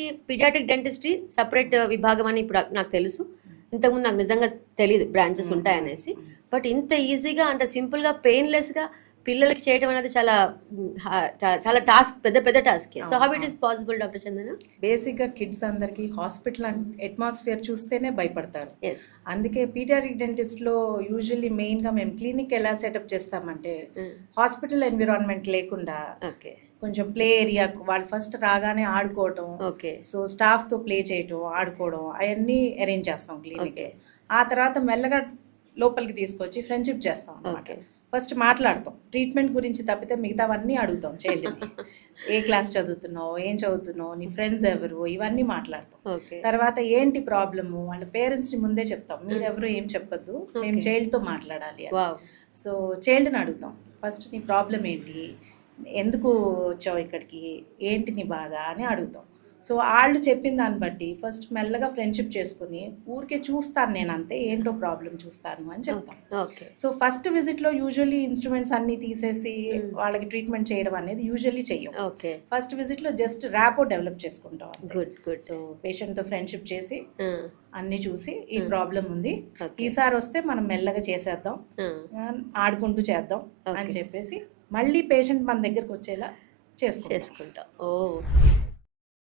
కి paediatric dentistry separate విభాగం అని ఇప్పుడు నాకు తెలుసు. ఇంతకుముందు నాకు నిజంగా తెలియదు బ్రాంచెస్ ఉంటాయనేసి. బట్ ఇంత ఈజీగా అంత సింపుల్గా పెయిన్లెస్గా పిల్లలకి చేయడం అనేది చాలా చాలా టాస్క్, పెద్ద పెద్ద task. So how it is possible doctor Chandana? బేసిక్గా కిడ్స్ అందరికీ హాస్పిటల్ అట్మాస్ఫియర్ చూస్తేనే భయపడతారు. అందుకే పీడియాట్రిక్ డెంటిస్ట్లో యూజువల్లీ మెయిన్గా మేము క్లినిక్ ఎలా సెటప్ చేస్తామంటే హాస్పిటల్ ఎన్విరాన్మెంట్ లేకుండా కొంచెం ప్లే ఏరియా, వాళ్ళు ఫస్ట్ రాగానే ఆడుకోవటం, సో స్టాఫ్తో ప్లే చేయటం, ఆడుకోవడం అవన్నీ అరేంజ్ చేస్తాం క్లినిక్. ఆ తర్వాత మెల్లగా లోపలికి తీసుకొచ్చి ఫ్రెండ్షిప్ చేస్తాం అన్నమాట. ఫస్ట్ మాట్లాడతాం ట్రీట్మెంట్ గురించి తప్పితే మిగతావన్నీ అడుగుతాం చైల్డ్ని. ఏ క్లాస్ చదువుతున్నావు, ఏం చదువుతున్నావు, నీ ఫ్రెండ్స్ ఎవరు, ఇవన్నీ మాట్లాడతాం. తర్వాత ఏంటి ప్రాబ్లము, వాళ్ళ పేరెంట్స్ని ముందే చెప్తాం, మీరెవరు ఏం చెప్పొద్దు, మేము చైల్డ్తో మాట్లాడాలి. సో చైల్డ్ని అడుగుతాం ఫస్ట్, నీ ప్రాబ్లం ఏంటి, ఎందుకు వచ్చావు ఇక్కడికి, ఏంటి నీ బాధ అని అడుగుతాం. సో వాళ్ళు చెప్పిన దాన్ని బట్టి ఫస్ట్ మెల్లగా ఫ్రెండ్షిప్ చేసుకుని, ఊరికే చూస్తాను నేను అంతే, ఏంటో ప్రాబ్లం చూస్తాను అని చెప్తాం. సో ఫస్ట్ విజిట్లో యూజువల్లీ ఇన్స్ట్రుమెంట్స్ అన్నీ తీసేసి వాళ్ళకి ట్రీట్మెంట్ చేయడం అనేది యూజువల్లీ చెయ్యం. ఫస్ట్ విజిట్లో జస్ట్ ర్యాపో డెవలప్ చేసుకుంటాం. సో పేషెంట్తో ఫ్రెండ్షిప్ చేసి అన్నీ చూసి ఈ ప్రాబ్లం ఉంది, ఈసారి వస్తే మనం మెల్లగా చేసేద్దాం, ఆడుకుంటూ చేద్దాం అని చెప్పేసి మళ్ళీ పేషెంట్ మన దగ్గరకు వచ్చేలా చేసుకుంటాం.